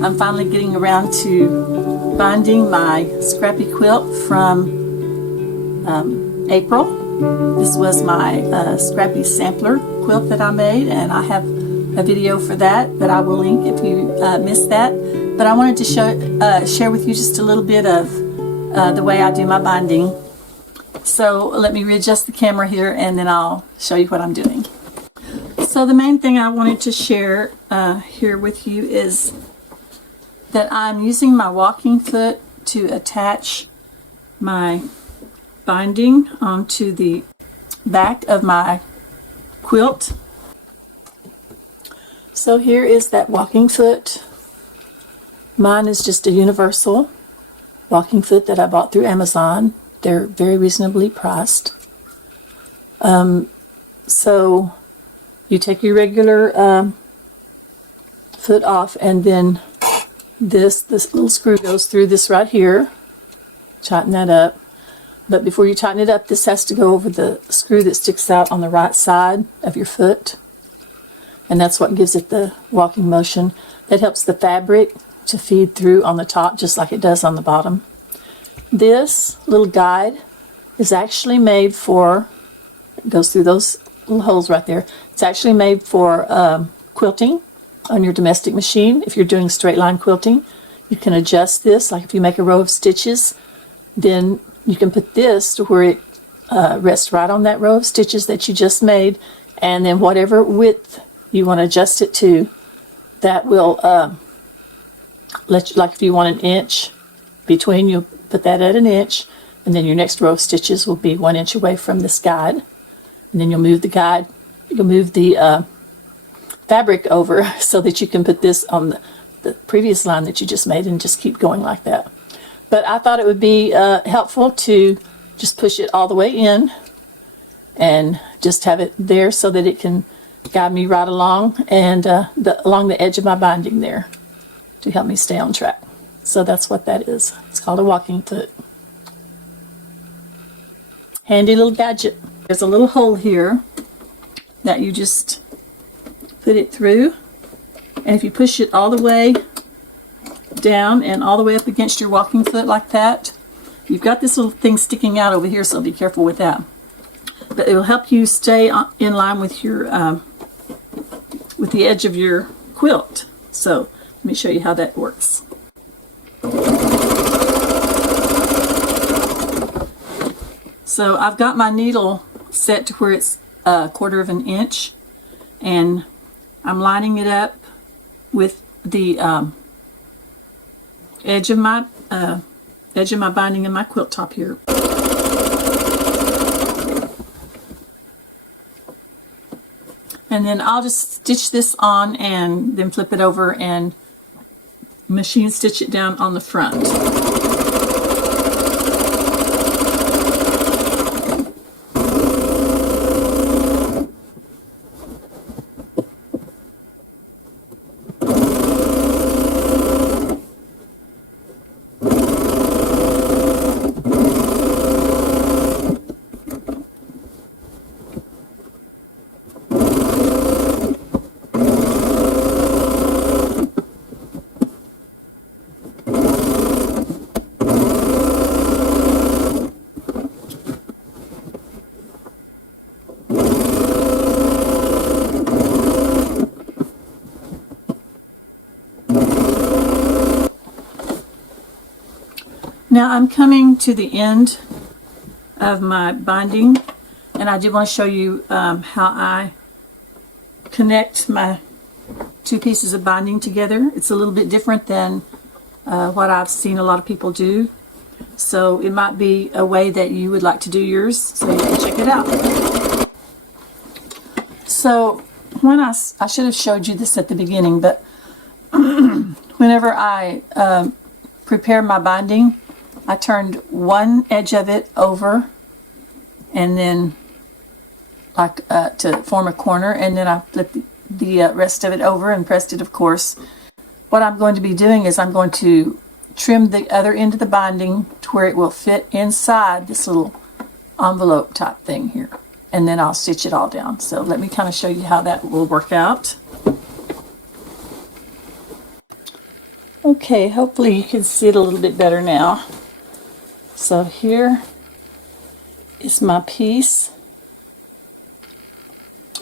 I'm finally getting around to binding my scrappy quilt from April. This was my scrappy sampler quilt that I made, and I have a video for that I will link if you missed that. But I wanted to share with you just a little bit of the way I do my binding. So let me readjust the camera here, and then I'll show you what I'm doing. So the main thing I wanted to share here with you is that I'm using my walking foot to attach my binding onto the back of my quilt. So here is that walking foot. Mine is just a universal walking foot that I bought through Amazon. They're very reasonably priced. So you take your regular foot off, and then this little screw goes through this right here. Tighten that up. But before you tighten it up, this has to go over the screw that sticks out on the right side of your foot. And that's what gives it the walking motion. That helps the fabric to feed through on the top just like it does on the bottom. This little guide is actually made for, it goes through those little holes right there. It's actually made for quilting on your domestic machine. If you're doing straight line quilting, you can adjust this. Like if you make a row of stitches, then you can put this to where it rests right on that row of stitches that you just made, and then whatever width you want to adjust it to, that will let you, like if you want an inch between, you'll put that at an inch, and then your next row of stitches will be 1 inch away from this guide, and then you'll move the guide, you'll move the fabric over so that you can put this on the previous line that you just made, and just keep going like that. But I thought it would be helpful to just push it all the way in and just have it there so that it can guide me right along, and along the edge of my binding there to help me stay on track. So that's what that is. It's called a walking foot. Handy little gadget. There's a little hole here that you just put it through, and if you push it all the way down and all the way up against your walking foot like that, you've got this little thing sticking out over here, so be careful with that. But it will help you stay in line with your with the edge of your quilt. So let me show you how that works. So I've got my needle set to where it's 1/4 of an inch, and I'm lining it up with the edge of my binding in my quilt top here. And then I'll just stitch this on and then flip it over and machine stitch it down on the front. Now I'm coming to the end of my binding, and I did want to show you how I connect my two pieces of binding together. It's a little bit different than what I've seen a lot of people do, so it might be a way that you would like to do yours, so you can check it out. So when I should have showed you this at the beginning, but whenever I prepare my binding, I turned one edge of it over, and then like to form a corner, and then I flipped the rest of it over and pressed it, of course. What I'm going to be doing is I'm going to trim the other end of the binding to where it will fit inside this little envelope type thing here, and then I'll stitch it all down. So let me kind of show you how that will work out. Okay, hopefully you can see it a little bit better now. So here is my piece,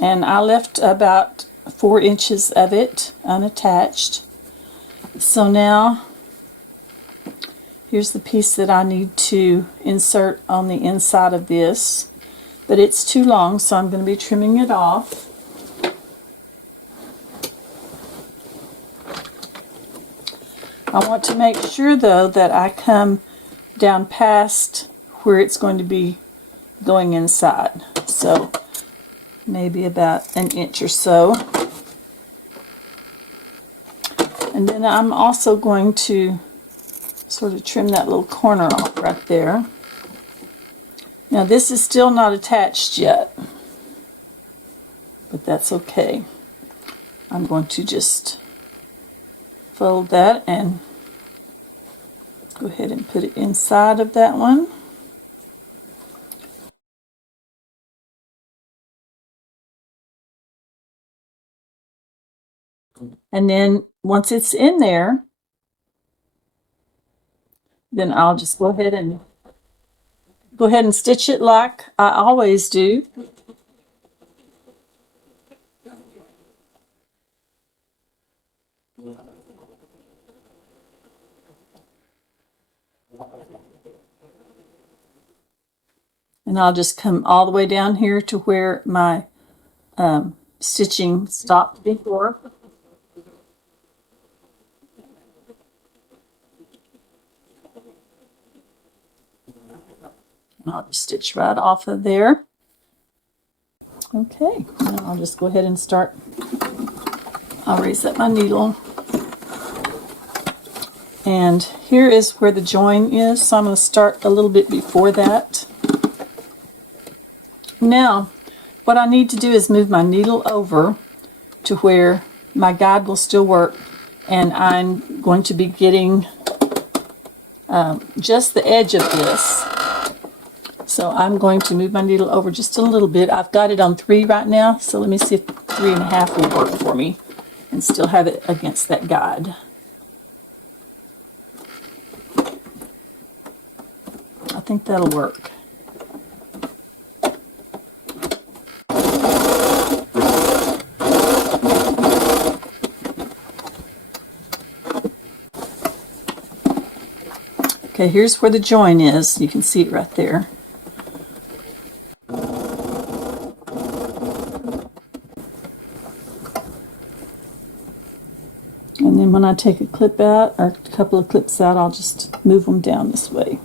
and I left about 4 inches of it unattached. So now here's the piece that I need to insert on the inside of this, but it's too long, so I'm going to be trimming it off. I want to make sure though that I come down past where it's going to be going inside, so maybe about an inch or so. And then I'm also going to sort of trim that little corner off right there. Now this is still not attached yet, but that's okay. I'm going to just fold that and go ahead and put it inside of that one. And then once it's in there, then I'll just go ahead and stitch it like I always do. And I'll just come all the way down here to where my stitching stopped before. And I'll just stitch right off of there. Okay, now I'll just go ahead and start. I'll raise up my needle. And here is where the join is, so I'm going to start a little bit before that. Now, what I need to do is move my needle over to where my guide will still work, and I'm going to be getting just the edge of this. So I'm going to move my needle over just a little bit. I've got it on 3 right now, so let me see if 3.5 will work for me and still have it against that guide. I think that'll work. Okay, here's where the join is. You can see it right there. And then when I take a clip out, or a couple of clips out, I'll just move them down this way.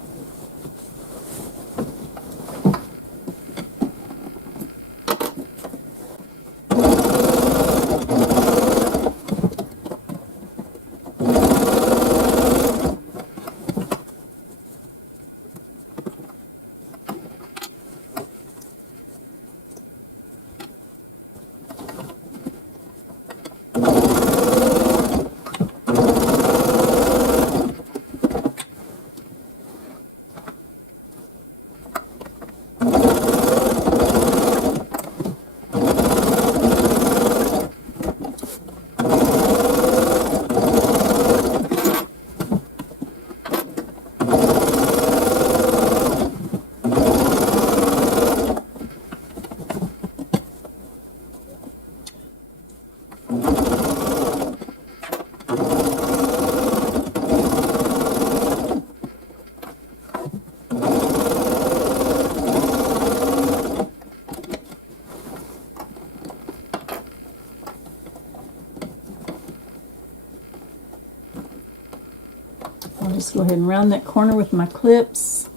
I'll just go ahead and round that corner with my clips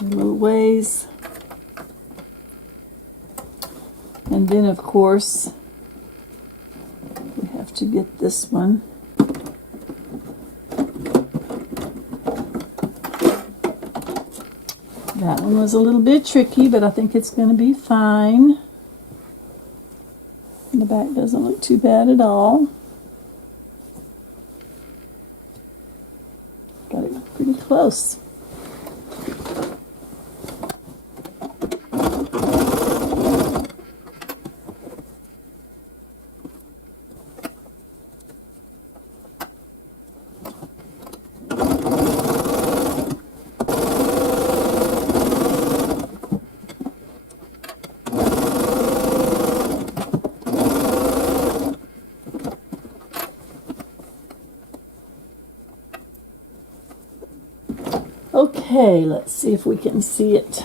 a little ways. And then, of course, we have to get this one. That one was a little bit tricky, but I think it's going to be fine. And the back doesn't look too bad at all. Got it pretty close. Okay, let's see if we can see it.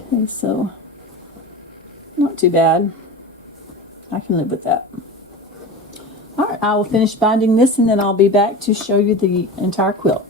Okay, so not too bad. I can live with that. All right, I will finish binding this and then I'll be back to show you the entire quilt.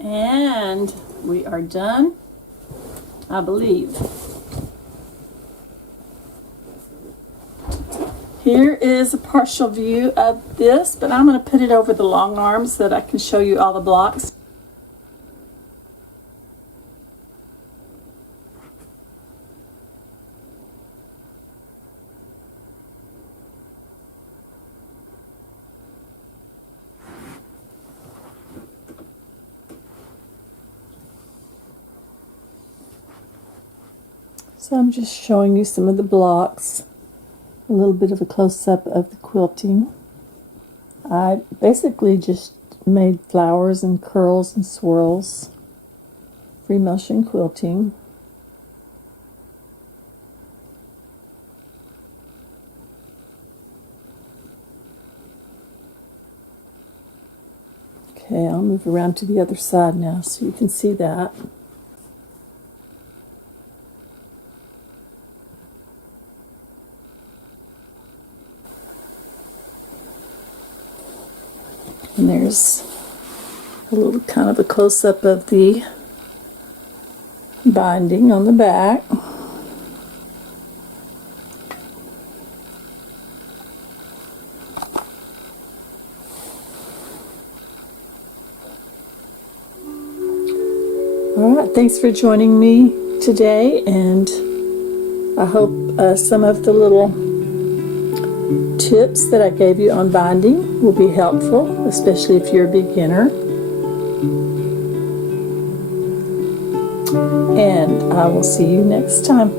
And we are done, I believe. Here is a partial view of this, but I'm going to put it over the long arms so that I can show you all the blocks. So I'm just showing you some of the blocks, a little bit of a close-up of the quilting. I basically just made flowers and curls and swirls, free motion quilting. Okay, I'll move around to the other side now so you can see that. And there's a little kind of a close-up of the binding on the back. All right, thanks for joining me today, and I hope some of the little tips that I gave you on binding will be helpful, especially if you're a beginner. And I will see you next time.